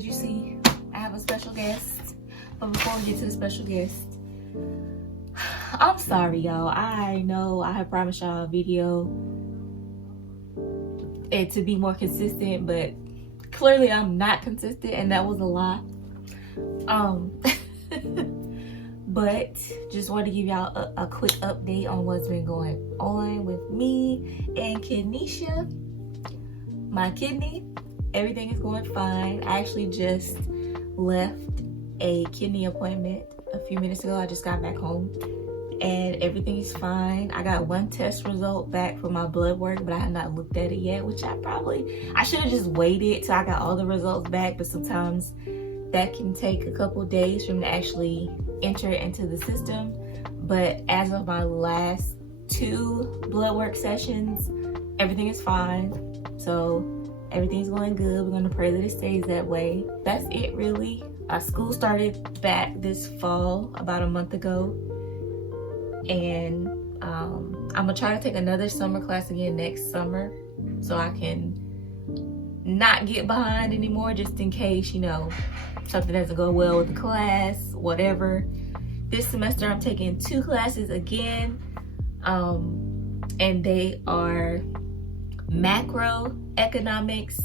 as you see, I have a special guest. But before we get to the special guest, I'm sorry, y'all. I know I have promised y'all a video and to be more consistent, but clearly I'm not consistent, and that was a lie. But just wanted to give y'all a quick update on what's been going on with me and Kidneysha. My kidney, everything is going fine. I actually just left a kidney appointment a few minutes ago. I just got back home and everything is fine. I got one test result back from my blood work, but I have not looked at it yet, which I should have just waited till I got all the results back, but sometimes that can take a couple days for them to actually enter it into the system. But as of my last 2 blood work sessions, everything is fine. So everything's going good. We're gonna pray that it stays that way. That's it really. School started back this fall about a month ago. And I'm gonna try to take another summer class again next summer so I can not get behind anymore, just in case, you know, something doesn't go well with the class, whatever. This semester I'm taking 2 classes again, and they are macroeconomics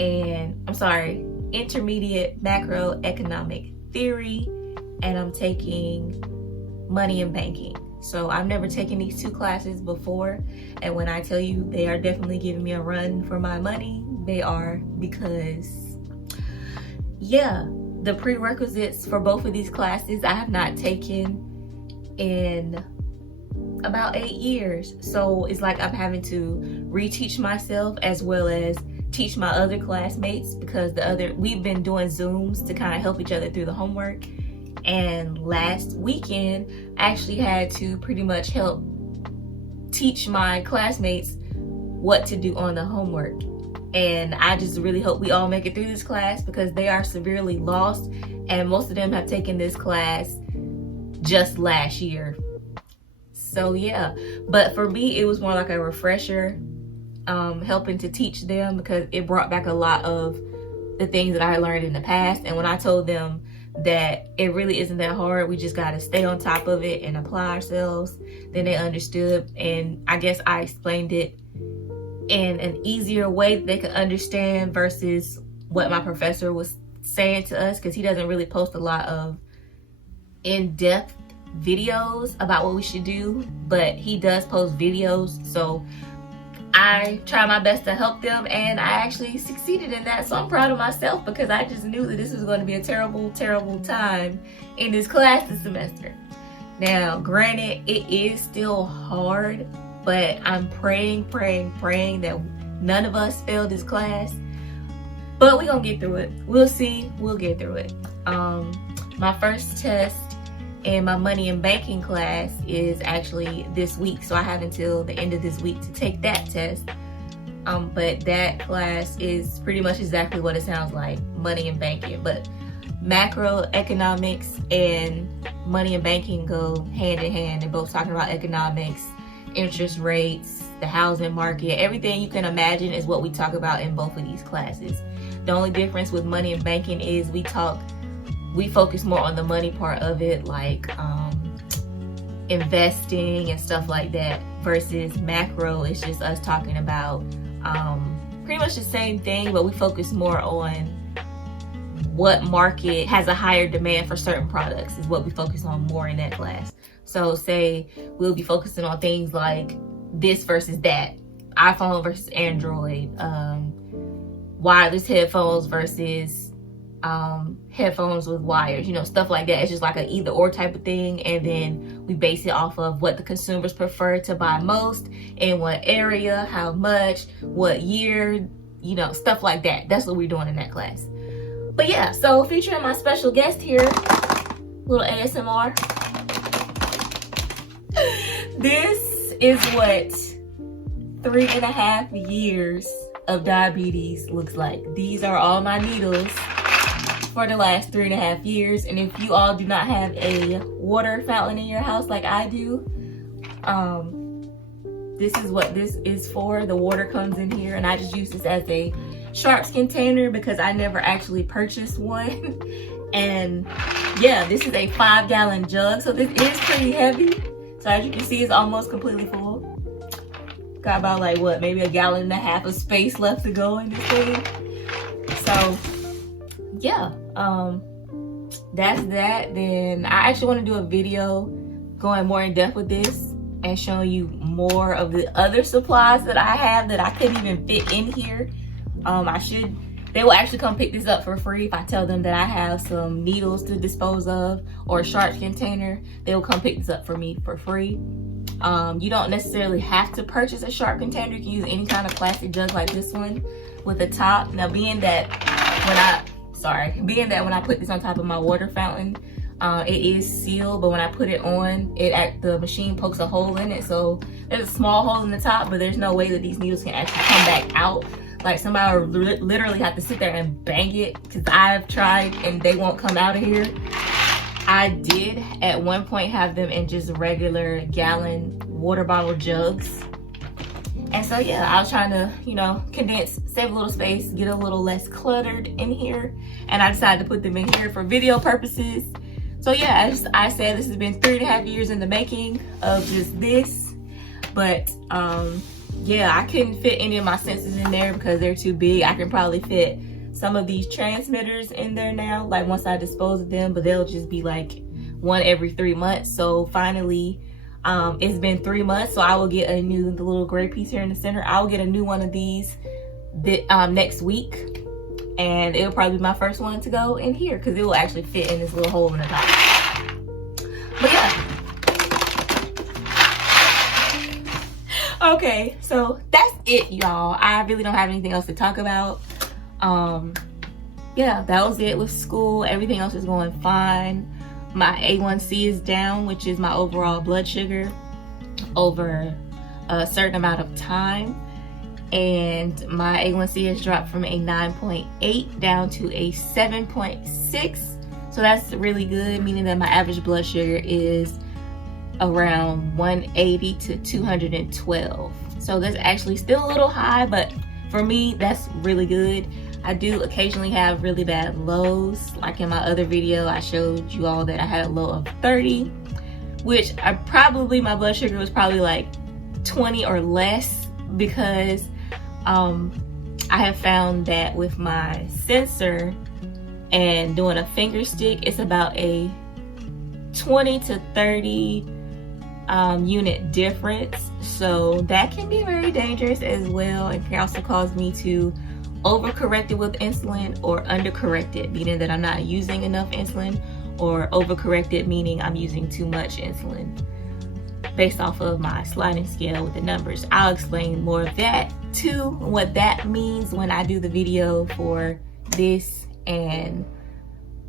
and intermediate macroeconomic theory, and I'm taking money and banking. So I've never taken these 2 classes before, and when I tell you they are definitely giving me a run for my money, they are, because yeah, the prerequisites for both of these classes I have not taken in about 8 years. So it's like I'm having to reteach myself as well as teach my other classmates, because we've been doing Zooms to kind of help each other through the homework. And last weekend I actually had to pretty much help teach my classmates what to do on the homework. And I just really hope we all make it through this class, because they are severely lost, and most of them have taken this class just last year. So yeah, but for me it was more like a refresher, helping to teach them, because it brought back a lot of the things that I learned in the past. And when I told them that it really isn't that hard, we just got to stay on top of it and apply ourselves, then they understood. And I guess I explained it in an easier way that they could understand versus what my professor was saying to us, because he doesn't really post a lot of in-depth videos about what we should do, but he does post videos. So I try my best to help them, and I actually succeeded in that. So I'm proud of myself, because I just knew that this was going to be a terrible, terrible time in this class this semester. Now, granted, it is still hard, but I'm praying that none of us fail this class. But we're gonna get through it. We'll see, we'll get through it. My first test in my money and banking class is actually this week, so I have until the end of this week to take that test. But that class is pretty much exactly what it sounds like, money and banking. But macroeconomics and money and banking go hand in hand. They're both talking about economics, interest rates, the housing market, everything you can imagine is what we talk about in both of these classes. The only difference with money and banking is we focus more on the money part of it, like investing and stuff like that, versus macro is just us talking about pretty much the same thing, but we focus more on what market has a higher demand for certain products is what we focus on more in that class. So say we'll be focusing on things like this versus that, iPhone versus Android, wireless headphones versus headphones with wires, you know, stuff like that. It's just like an either or type of thing. And then we base it off of what the consumers prefer to buy most, in what area, how much, what year, you know, stuff like that. That's what we're doing in that class. But yeah, so featuring my special guest here, little ASMR. This is what 3.5 years of diabetes looks like. These are all my needles for the last 3.5 years. And if you all do not have a water fountain in your house like I do, this is what this is for. The water comes in here, and I just use this as a sharps container because I never actually purchased one. And yeah, this is a 5-gallon jug, so this is pretty heavy. So as you can see, it's almost completely full. Got about like what, maybe 1.5 gallons of space left to go in this thing. So yeah, that's that. Then I actually want to do a video going more in depth with this and showing you more of the other supplies that I have that I couldn't even fit in here. They will actually come pick this up for free if I tell them that I have some needles to dispose of or a sharps container. They will come pick this up for me for free. You don't necessarily have to purchase a sharp container. You can use any kind of plastic jug like this one with a top. Now, being that when I put this on top of my water fountain, it is sealed, but when I put it on, the machine pokes a hole in it. So there's a small hole in the top, but there's no way that these needles can actually come back out. Like, somebody would literally have to sit there and bang it, because I've tried and they won't come out of here. I did at one point have them in just regular gallon water bottle jugs. And so yeah, I was trying to, you know, condense, save a little space, get a little less cluttered in here. And I decided to put them in here for video purposes. So yeah, as I said, this has been 3.5 years in the making of just this. But yeah, I couldn't fit any of my sensors in there because they're too big. I can probably fit some of these transmitters in there now, like once I dispose of them, but they'll just be like one every 3 months. So finally, it's been 3 months, so I will get the little gray piece here in the center. I'll get a new one of these next week, and it'll probably be my first one to go in here because it will actually fit in this little hole in the top. But yeah. Okay, so that's it, y'all. I really don't have anything else to talk about. Yeah, that was it with school. Everything else is going fine. My A1C is down, which is my overall blood sugar over a certain amount of time. And my A1C has dropped from a 9.8 down to a 7.6. So that's really good, meaning that my average blood sugar is around 180 to 212. So that's actually still a little high, but for me, that's really good. I do occasionally have really bad lows. Like in my other video, I showed you all that I had a low of 30, which my blood sugar was probably like 20 or less, because I have found that with my sensor and doing a finger stick, it's about a 20 to 30 unit difference. So that can be very dangerous as well, and can also cause me to overcorrect it with insulin or undercorrect it, meaning that I'm not using enough insulin, or overcorrect it meaning I'm using too much insulin, based off of my sliding scale with the numbers. I'll explain more of that too, what that means when I do the video for this, and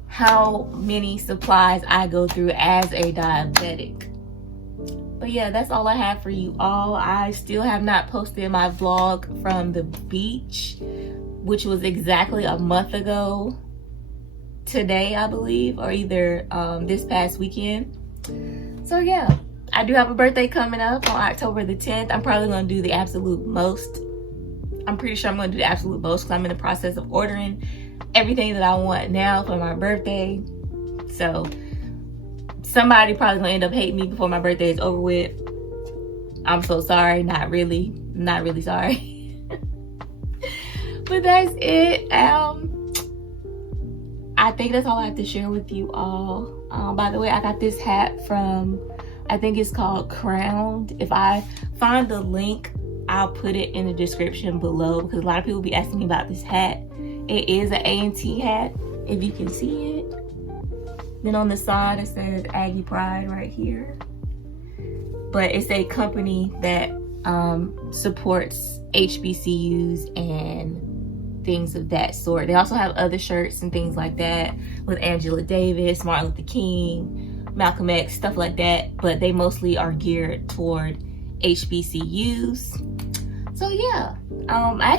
how many supplies I go through as a diabetic. But yeah, that's all I have for you all. I still have not posted my vlog from the beach, which was exactly a month ago today, I believe, or either this past weekend. So yeah, I do have a birthday coming up on October the 10th. I'm probably gonna do the absolute most. I'm pretty sure I'm gonna do the absolute most because I'm in the process of ordering everything that I want now for my birthday. So somebody probably gonna end up hating me before my birthday is over with. I'm so sorry. Not really sorry. But that's it. I think that's all I have to share with you all. By the way, I got this hat from, I think it's called Crowned. If I find the link, I'll put it in the description below, because a lot of people be asking me about this hat. It is an A&T hat, if you can see it. Then on the side it says Aggie Pride right here. But it's a company that supports HBCUs and things of that sort. They also have other shirts and things like that with Angela Davis, Martin Luther King, Malcolm X, stuff like that. But they mostly are geared toward HBCUs. So yeah, I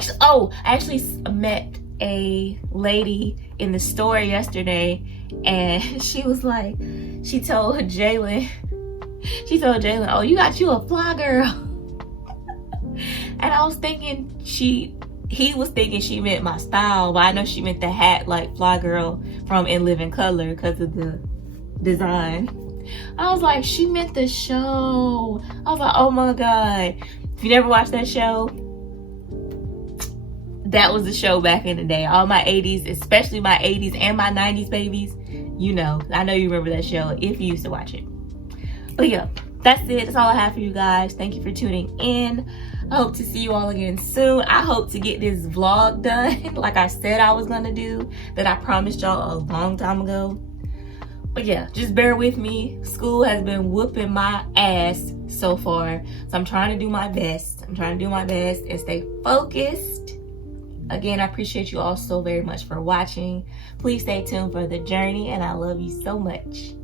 actually met a lady in the store yesterday, and she was like, she told Jalen, oh, you got you a fly girl. And I was thinking he was thinking she meant my style, but I know she meant the hat like Fly Girl from In Living Color because of the design. I was like, she meant the show. I was like, oh my God. If you never watched that show, that was the show back in the day. All my 80s, especially my 80s and my 90s babies, you know. I know you remember that show if you used to watch it. But yeah, that's it. That's all I have for you guys. Thank you for tuning in. I hope to see you all again soon. I hope to get this vlog done like I said I was gonna do, that I promised y'all a long time ago. But yeah, just bear with me. School has been whooping my ass so far. So I'm trying to do my best. I'm trying to do my best and stay focused. Again, I appreciate you all so very much for watching. Please stay tuned for the journey, and I love you so much.